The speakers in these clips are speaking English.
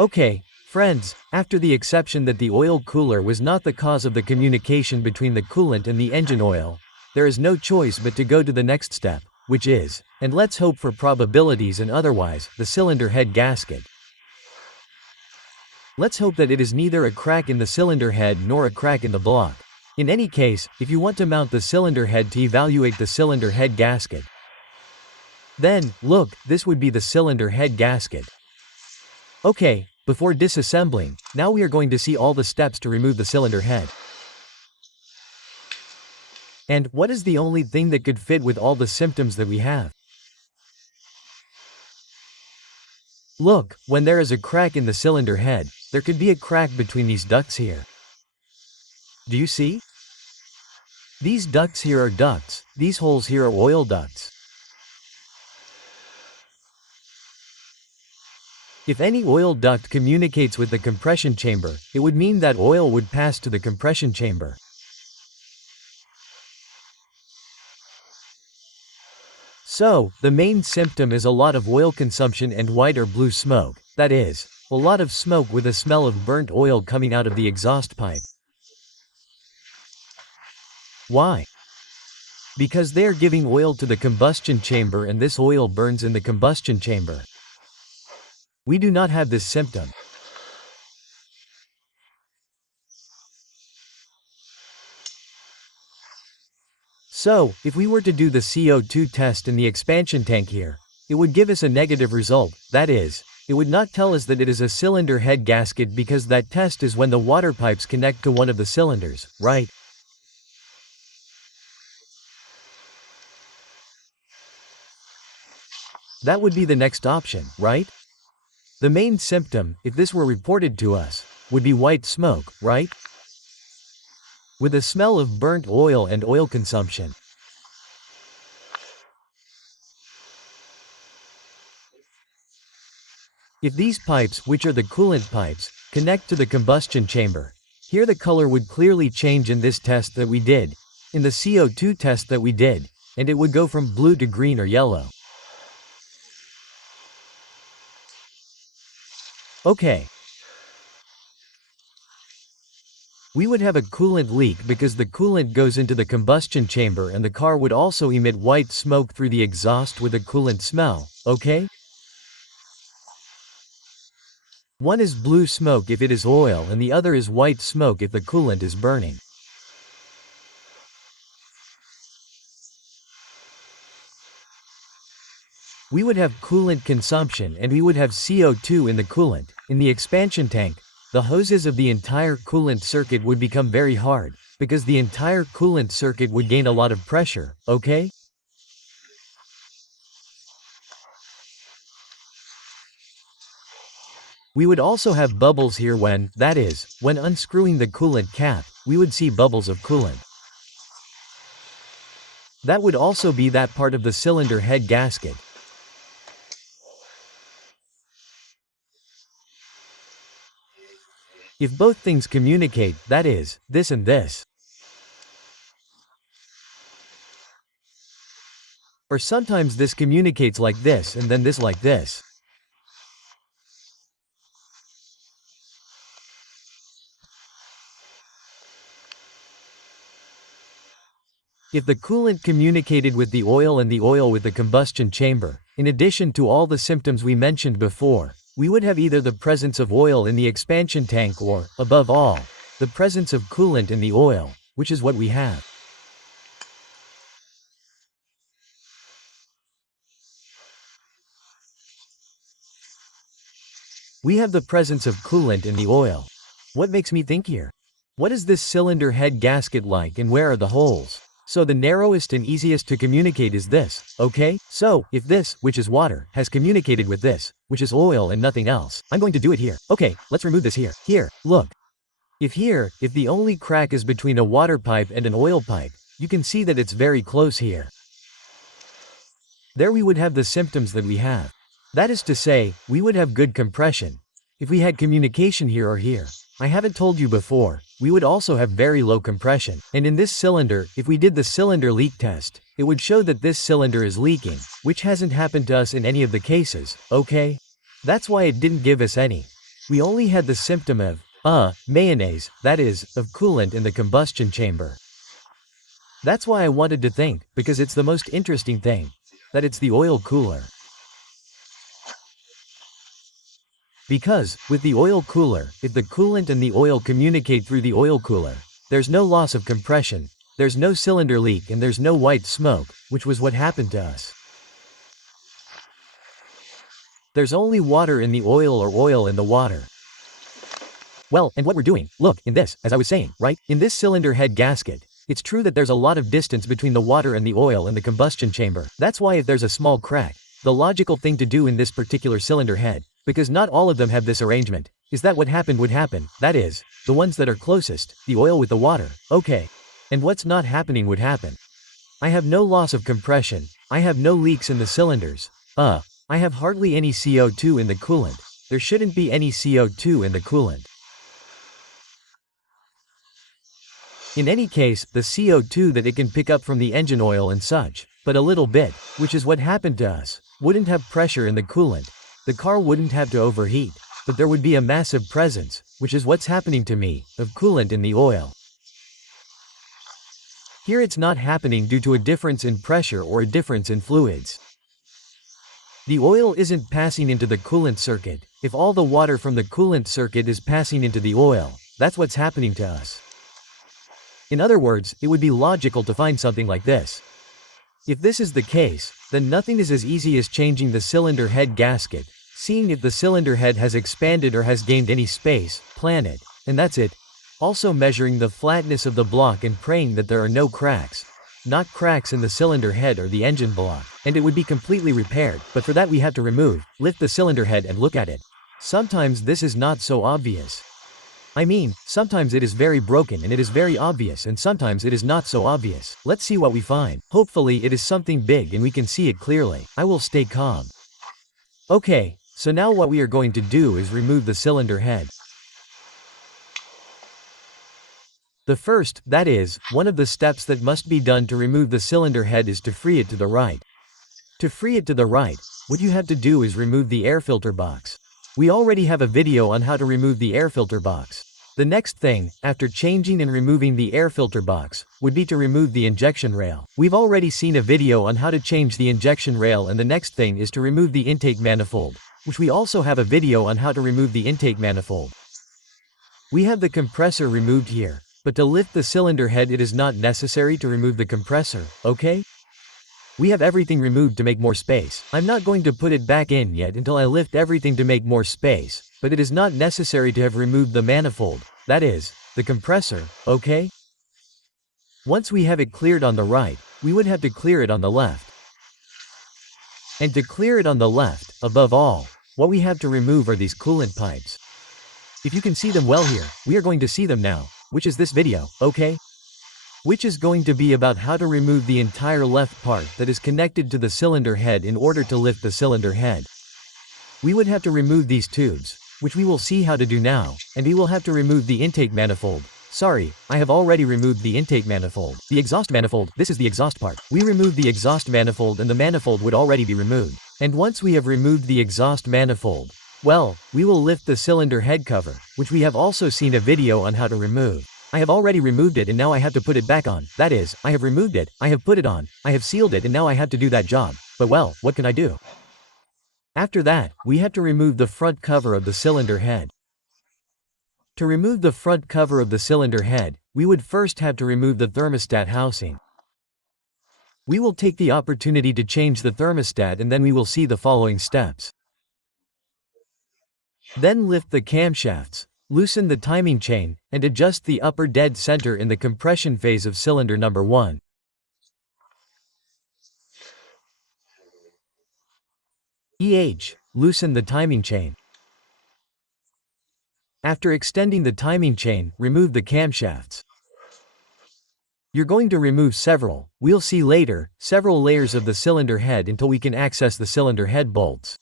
Okay, friends, after the exception that the oil cooler was not the cause of the communication between the coolant and the engine oil, there is no choice but to go to the next step, which is, and let's hope for probabilities and otherwise, the cylinder head gasket. Let's hope that it is neither a crack in the cylinder head nor a crack in the block. In any case, if you want to mount the cylinder head to evaluate the cylinder head gasket, then, look, this would be the cylinder head gasket. Okay, before disassembling, now we are going to see all the steps to remove the cylinder head. And what is the only thing that could fit with all the symptoms that we have? Look, when there is a crack in the cylinder head, there could be a crack between these ducts here. Do you see? These ducts here are ducts, these holes here are oil ducts. If any oil duct communicates with the compression chamber, it would mean that oil would pass to the compression chamber. So, the main symptom is a lot of oil consumption and white or blue smoke, that is, a lot of smoke with a smell of burnt oil coming out of the exhaust pipe. Why? Because they are giving oil to the combustion chamber and this oil burns in the combustion chamber. We do not have this symptom. So, if we were to do the CO2 test in the expansion tank here, it would give us a negative result, that is, it would not tell us that it is a cylinder head gasket because that test is when the water pipes connect to one of the cylinders, right? That would be the next option, right? The main symptom, if this were reported to us, would be white smoke, right? With a smell of burnt oil and oil consumption. If these pipes, which are the coolant pipes, connect to the combustion chamber, here the color would clearly change in this test that we did, in the CO2 test that we did, and it would go from blue to green or yellow. Okay. We would have a coolant leak because the coolant goes into the combustion chamber and the car would also emit white smoke through the exhaust with a coolant smell, okay? One is blue smoke if it is oil and the other is white smoke if the coolant is burning. We would have coolant consumption and we would have CO2 in the coolant. In the expansion tank, the hoses of the entire coolant circuit would become very hard, because the entire coolant circuit would gain a lot of pressure, okay? We would also have bubbles here when, that is, when unscrewing the coolant cap, we would see bubbles of coolant. That would also be that part of the cylinder head gasket. If both things communicate, that is, this and this. Or sometimes this communicates like this and then this like this. If the coolant communicated with the oil and the oil with the combustion chamber, in addition to all the symptoms we mentioned before, we would have either the presence of oil in the expansion tank or, above all, the presence of coolant in the oil, which is what we have. We have the presence of coolant in the oil. What makes me think here? What is this cylinder head gasket like and where are the holes? So the narrowest and easiest to communicate is this, okay? So, if this, which is water, has communicated with this, which is oil and nothing else, I'm going to do it here. Okay, let's remove this here. Here, look. If the only crack is between a water pipe and an oil pipe, you can see that it's very close here. There we would have the symptoms that we have. That is to say, we would have good compression. If we had communication here or here, I haven't told you before, we would also have very low compression. And in this cylinder, if we did the cylinder leak test, it would show that this cylinder is leaking, which hasn't happened to us in any of the cases, okay? That's why it didn't give us any. We only had the symptom of, mayonnaise, that is, of coolant in the combustion chamber. That's why I wanted to think, because it's the most interesting thing, that it's the oil cooler. Because, with the oil cooler, if the coolant and the oil communicate through the oil cooler, there's no loss of compression, there's no cylinder leak and there's no white smoke, which was what happened to us. There's only water in the oil or oil in the water. Well, and what we're doing, look, in this, as I was saying, right, in this cylinder head gasket, it's true that there's a lot of distance between the water and the oil in the combustion chamber. That's why if there's a small crack, the logical thing to do in this particular cylinder head, because not all of them have this arrangement, is that what happened would happen, that is, the ones that are closest, the oil with the water, okay. And what's not happening would happen. I have no loss of compression, I have no leaks in the cylinders, I have hardly any CO2 in the coolant, there shouldn't be any CO2 in the coolant. In any case, the CO2 that it can pick up from the engine oil and such, but a little bit, which is what happened to us, wouldn't have pressure in the coolant. The car wouldn't have to overheat, but there would be a massive presence, which is what's happening to me, of coolant in the oil. Here it's not happening due to a difference in pressure or a difference in fluids. The oil isn't passing into the coolant circuit. If all the water from the coolant circuit is passing into the oil, that's what's happening to us. In other words, it would be logical to find something like this. If this is the case, then nothing is as easy as changing the cylinder head gasket, seeing if the cylinder head has expanded or has gained any space, plan it, and that's it. Also measuring the flatness of the block and praying that there are no cracks. Not cracks in the cylinder head or the engine block, and it would be completely repaired, but for that we have to lift the cylinder head and look at it. Sometimes this is not so obvious. I mean, sometimes it is very broken and it is very obvious and sometimes it is not so obvious. Let's see what we find. Hopefully it is something big and we can see it clearly. I will stay calm. Okay, so now what we are going to do is remove the cylinder head. The first, that is, one of the steps that must be done to remove the cylinder head is to free it to the right. To free it to the right, what you have to do is remove the air filter box. We already have a video on how to remove the air filter box. The next thing, after changing and removing the air filter box, would be to remove the injection rail. We've already seen a video on how to change the injection rail, and the next thing is to remove the intake manifold, which we also have a video on how to remove the intake manifold. We have the compressor removed here, but to lift the cylinder head it is not necessary to remove the compressor, okay? We have everything removed to make more space. I'm not going to put it back in yet until I lift everything to make more space, but it is not necessary to have removed the manifold, that is, the compressor, okay? Once we have it cleared on the right, we would have to clear it on the left. And to clear it on the left, above all, what we have to remove are these coolant pipes. If you can see them well here, we are going to see them now, which is this video, okay? Which is going to be about how to remove the entire left part that is connected to the cylinder head in order to lift the cylinder head. We would have to remove these tubes, which we will see how to do now, and we will have to remove the intake manifold. Sorry, I have already removed the intake manifold. The exhaust manifold, this is the exhaust part. We removed the exhaust manifold and the manifold would already be removed. And once we have removed the exhaust manifold, well, we will lift the cylinder head cover, which we have also seen a video on how to remove. I have already removed it and now I have to put it back on. That is, I have removed it, I have put it on, I have sealed it and now I have to do that job. But well, what can I do? After that, we have to remove the front cover of the cylinder head. To remove the front cover of the cylinder head, we would first have to remove the thermostat housing. We will take the opportunity to change the thermostat and then we will see the following steps. Then lift the camshafts, loosen the timing chain, and adjust the upper dead center in the compression phase of cylinder number 1. Loosen the timing chain. After extending the timing chain, remove the camshafts. You're going to remove we'll see later, several layers of the cylinder head until we can access the cylinder head bolts.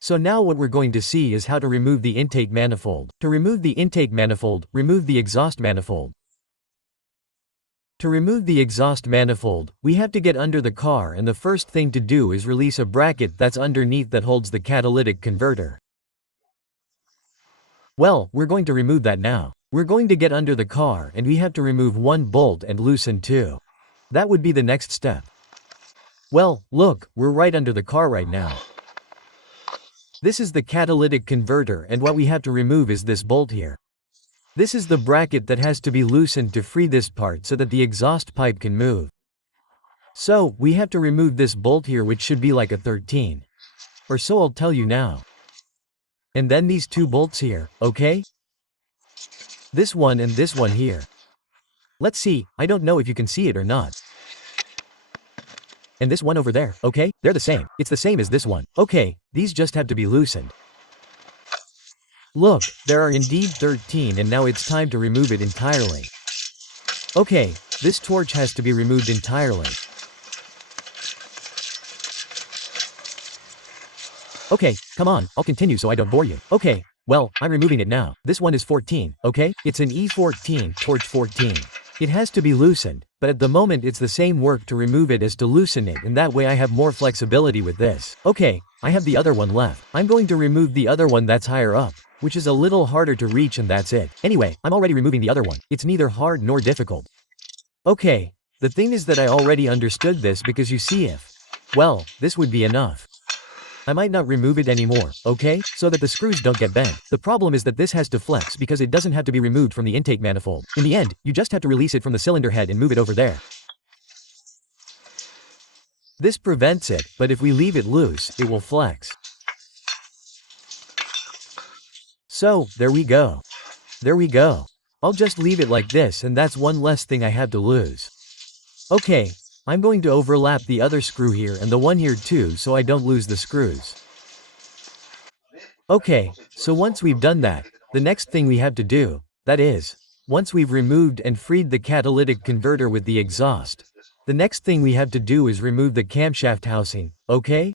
So now what we're going to see is how to remove the intake manifold. To remove the intake manifold, remove the exhaust manifold. To remove the exhaust manifold, we have to get under the car and the first thing to do is release a bracket that's underneath that holds the catalytic converter. Well, we're going to remove that now. We're going to get under the car and we have to remove one bolt and loosen two. That would be the next step. Well, look, we're right under the car right now. This is the catalytic converter and what we have to remove is this bolt here. This is the bracket that has to be loosened to free this part so that the exhaust pipe can move. So, we have to remove this bolt here which should be like a 13. Or so I'll tell you now. And then these two bolts here, okay? This one and this one here. Let's see, I don't know if you can see it or not. And this one over there, okay? They're the same. It's the same as this one. Okay, these just have to be loosened. Look, there are indeed 13 and now it's time to remove it entirely. Okay, this torch has to be removed entirely. Okay, come on, I'll continue so I don't bore you. Okay, well, I'm removing it now. This one is 14, okay? It's an E14 torch 14. It has to be loosened, but at the moment it's the same work to remove it as to loosen it and that way I have more flexibility with this. Okay, I have the other one left. I'm going to remove the other one that's higher up, which is a little harder to reach and that's it. Anyway, I'm already removing the other one. It's neither hard nor difficult. Okay, the thing is that I already understood this because you see if, well, this would be enough. I might not remove it anymore, okay? So that the screws don't get bent. The problem is that this has to flex because it doesn't have to be removed from the intake manifold. In the end, you just have to release it from the cylinder head and move it over there. This prevents it, but if we leave it loose, it will flex. So, there we go. There we go. I'll just leave it like this and that's one less thing I have to lose. Okay. I'm going to overlap the other screw here and the one here too so I don't lose the screws. Okay, so once we've done that, the next thing we have to do, that is, once we've removed and freed the catalytic converter with the exhaust, the next thing we have to do is remove the camshaft housing, okay?